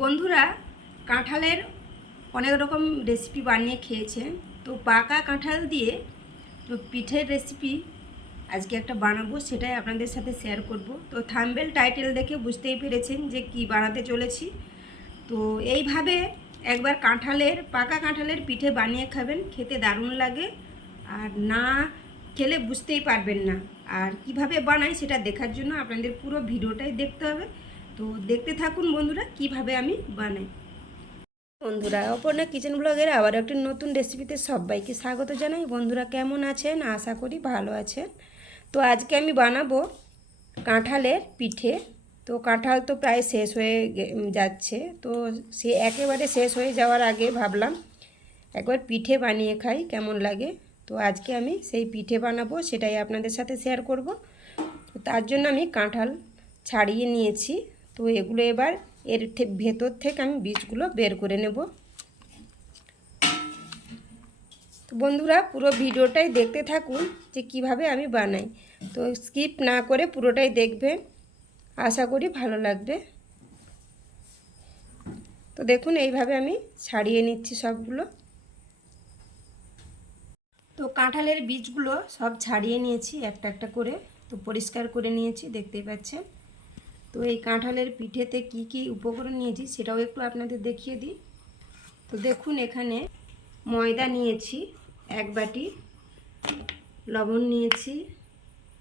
বন্ধুরা, কাঁঠালের অনেক রকম রেসিপি বানিয়ে খেয়েছেন। তো পাকা কাঁঠাল দিয়ে তো পিঠের রেসিপি আজকে একটা বানাবো, সেটাই আপনাদের সাথে শেয়ার করব। তো থাম্বনেল টাইটেল দেখে বুঝতেই পেরেছেন যে কি বানাতে চলেছি। তো এইভাবে একবার পাকা কাঁঠালের পিঠে বানিয়ে খাবেন, খেতে দারুণ লাগে। আর না খেলে বুঝতেই পারবেন না। আর কিভাবে বানাই সেটা দেখার জন্য আপনাদের পুরো ভিডিওটাই দেখতে হবে। তো দেখতে থাকুন বন্ধুরা, কিভাবে আমি বানাই। বন্ধুরা, অপর্ণা কিচেন ব্লগের আবার একটি নতুন রেসিপিতে সবাইকে স্বাগত জানাই। বন্ধুরা কেমন আছেন? আশা করি ভালো আছেন। তো আজকে আমি বানাবো কাঁঠালের পিঠে। তো কাঁঠাল তো প্রায় শেষ হয়ে যাচ্ছে। তো সে একেবারে শেষ হয়ে যাওয়ার আগে ভাবলাম একবার পিঠে বানিয়ে খাই, কেমন লাগে। তো আজকে আমি সেই পিঠে বানাবো, সেটাই আপনাদের সাথে শেয়ার করব। তো তার জন্য আমি কাঁঠাল ছাড়িয়ে নিয়েছি। তো এগুলো এবার ভেতর থেকে আমি বীজগুলো বের করে নেব। তো বন্ধুরা, পুরো ভিডিওটাই দেখতে থাকুন যে কিভাবে আমি বানাই। তো স্কিপ না করে পুরোটাই দেখবেন, আশা করি ভালো লাগবে। তো দেখুন, এইভাবে আমি ছাড়িয়ে নিচ্ছি সবগুলো। তো কাঁঠালের বীজগুলো সব ছাড়িয়ে নিয়েছি একটা একটা করে। তো পরিষ্কার করে নিয়েছি, দেখতেই পাচ্ছেন। তো এই কাঁঠালের পিঠেতে কি কি উপকরণ নিয়েছি সেটাও একটু আপনাদের দেখিয়ে দিই। তো দেখুন, এখানে ময়দা নিয়েছি 1 বাটি, লবণ নিয়েছি,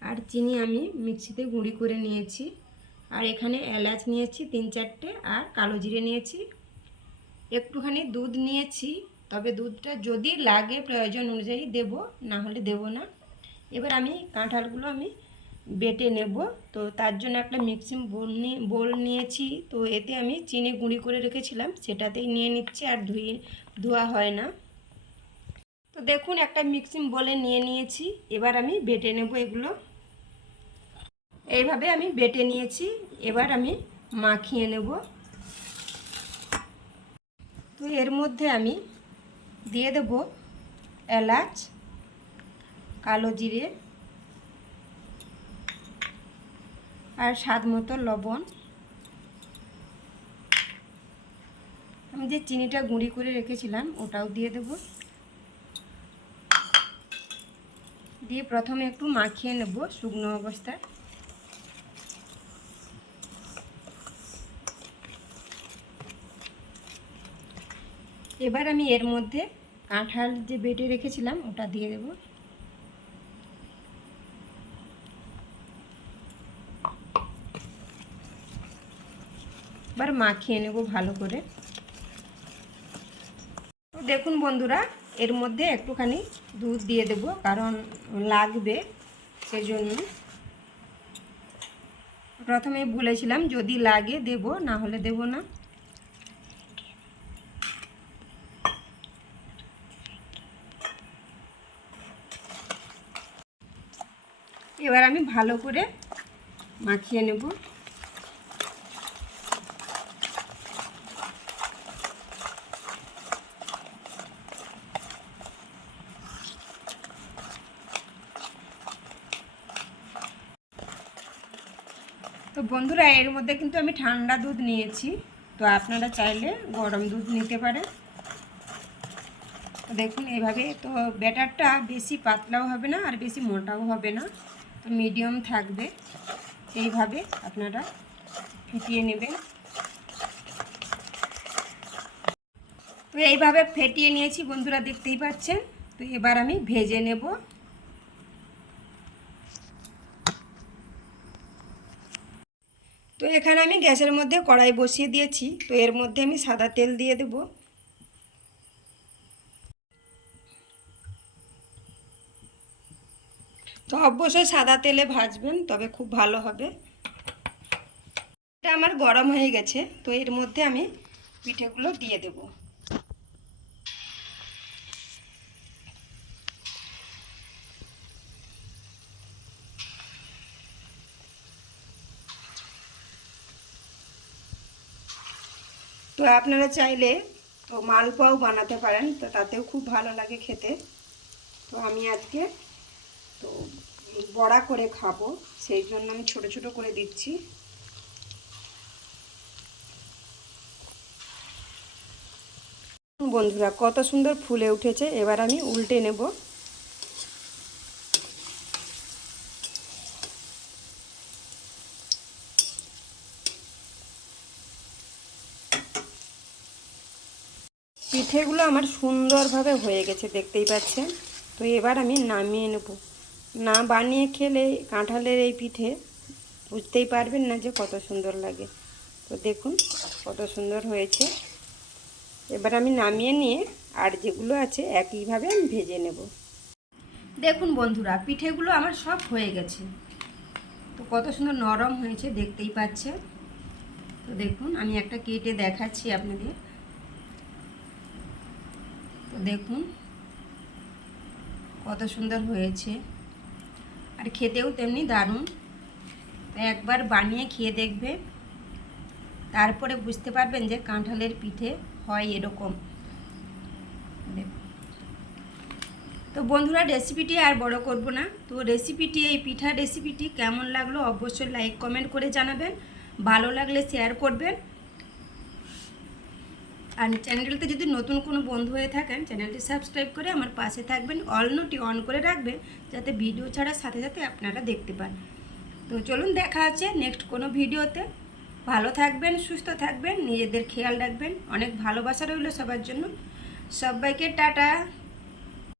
আর চিনি আমি মিক্সিতে গুঁড়ি করে নিয়েছি, আর এখানে এলাচ নিয়েছি 3-4টে, আর কালো জিরে নিয়েছি। একটুখানি দুধ নিয়েছি, তবে দুধটা যদি লাগে প্রয়োজন অনুযায়ী দেব, না হলে দেব না। এবার আমি কাঁঠালগুলো বেটে নেব। তো তার জন্য একটা মিক্সিং বোল নিয়েছি। তো এতে আমি চিনি গুঁড়ি করে রেখেছিলাম, সেটাতেই নিয়ে নিচ্ছি, আর ধোয়া হয় না। তো দেখুন, একটা মিক্সিং বোলে নিয়ে নিয়েছি। এবার আমি বেটে নেব এগুলো। এইভাবে আমি বেটে নিয়েছি, এবার আমি মাখিয়ে নেব। তো এর মধ্যে আমি দিয়ে দেব এলাচ, কালো জিরে, আর স্বাদ মতো লবণ। আমি যে চিনিটা গুঁড়ি করে রেখেছিলাম ওটাও দিয়ে দেব। দিয়ে প্রথমে একটু মাখিয়ে নেব শুকনো অবস্থায়। এবার আমি এর মধ্যে কাঁঠাল যে বেটে রেখেছিলাম ওটা দিয়ে দেব। এবার মাখিয়ে নেব ভালো করে। দেখুন বন্ধুরা, এর মধ্যে একটুখানি দুধ দিয়ে দেব, কারণ লাগবে সেজন্য। প্রথমে বলেছিলাম যদি লাগে দেব, না হলে দেব না। এবার আমি ভালো করে মাখিয়ে নেব। তো বন্ধুরা, এর মধ্যে কিন্তু আমি ঠান্ডা দুধ নিয়েছি। তো আপনারা চাইলে গরম দুধ নিতে পারেন। তো দেখুন এইভাবে। তো ব্যাটারটা বেশি পাতলাও হবে না, আর বেশি মোটাও হবে না, তো মিডিয়াম থাকবে। এইভাবে আপনারা ফেটিয়ে নেবেন। তো এইভাবে ফেটিয়ে নিয়েছি বন্ধুরা, দেখতেই পাচ্ছেন। তো এবার আমি ভেজে নেব। তো এখানে আমি গ্যাসের মধ্যে কড়াই বসিয়ে দিয়েছি। তো এর মধ্যে আমি সাদা তেল দিয়ে দেব। তো অবশ্যই সাদা তেলে ভাজবেন, তবে খুব ভালো হবে। এটা আমার গরম হয়ে গেছে। তো এর মধ্যে আমি পিঠেগুলো দিয়ে দেব। তো আপনারা চাইলে তো মালপোয়াও বানাতে পারেন, তো তাতেও খুব ভালো লাগে খেতে। তো আমি আজকে তো বড়া করে খাবো, সেই জন্য আমি ছোট ছোট করে দিচ্ছি। বন্ধুরা কত সুন্দর ফুলে উঠেছে। এবার আমি উল্টে নেব। পিঠেগুলো আমার সুন্দরভাবে হয়ে গেছে, দেখতেই পাচ্ছেন। তো এবার আমি নামিয়ে নেব। না বানিয়ে খেলে কাঁঠালের এই পিঠে বুঝতেই পারবেন না যে কত সুন্দর লাগে। তো দেখুন কত সুন্দর হয়েছে। এবার আমি নামিয়ে নিয়ে আর যেগুলো আছে একইভাবে আমি ভেজে নেব। দেখুন বন্ধুরা পিঠেগুলো আমার সব হয়ে গেছে। তো কত সুন্দর নরম হয়েছে দেখতেই পাচ্ছেন। তো দেখুন আমি একটা কেটে দেখাচ্ছি আপনাদের। তো দেখুন কত সুন্দর হয়েছে, আর খেতেও তেমনি দারুণ। একবার বানিয়ে খেয়ে দেখবে, তারপরে বুঝতে পারবেন যে কাঁঠালের পিঠে হয় এরকম। তো বন্ধুরা রেসিপিটি আর বড় করব না। তো রেসিপিটি, এই পিঠার রেসিপিটি কেমন লাগলো অবশ্যই লাইক কমেন্ট করে জানাবেন। ভালো লাগলে শেয়ার করবেন। আর চ্যানেলটিতে যদি নতুন কোনো বন্ধু হয়ে থাকেন চ্যানেলটি সাবস্ক্রাইব করে আমার পাশে থাকবেন, অল নোটি অন করে রাখবেন, যাতে ভিডিও ছাড়ার সাথে সাথে আপনারা দেখতে পান। তো চলুন দেখা আছে নেক্সট কোনো ভিডিওতে। ভালো থাকবেন, সুস্থ থাকবেন, নিজেদের খেয়াল রাখবেন। অনেক ভালোবাসা রইল সবার জন্য। সবাইকে টাটা।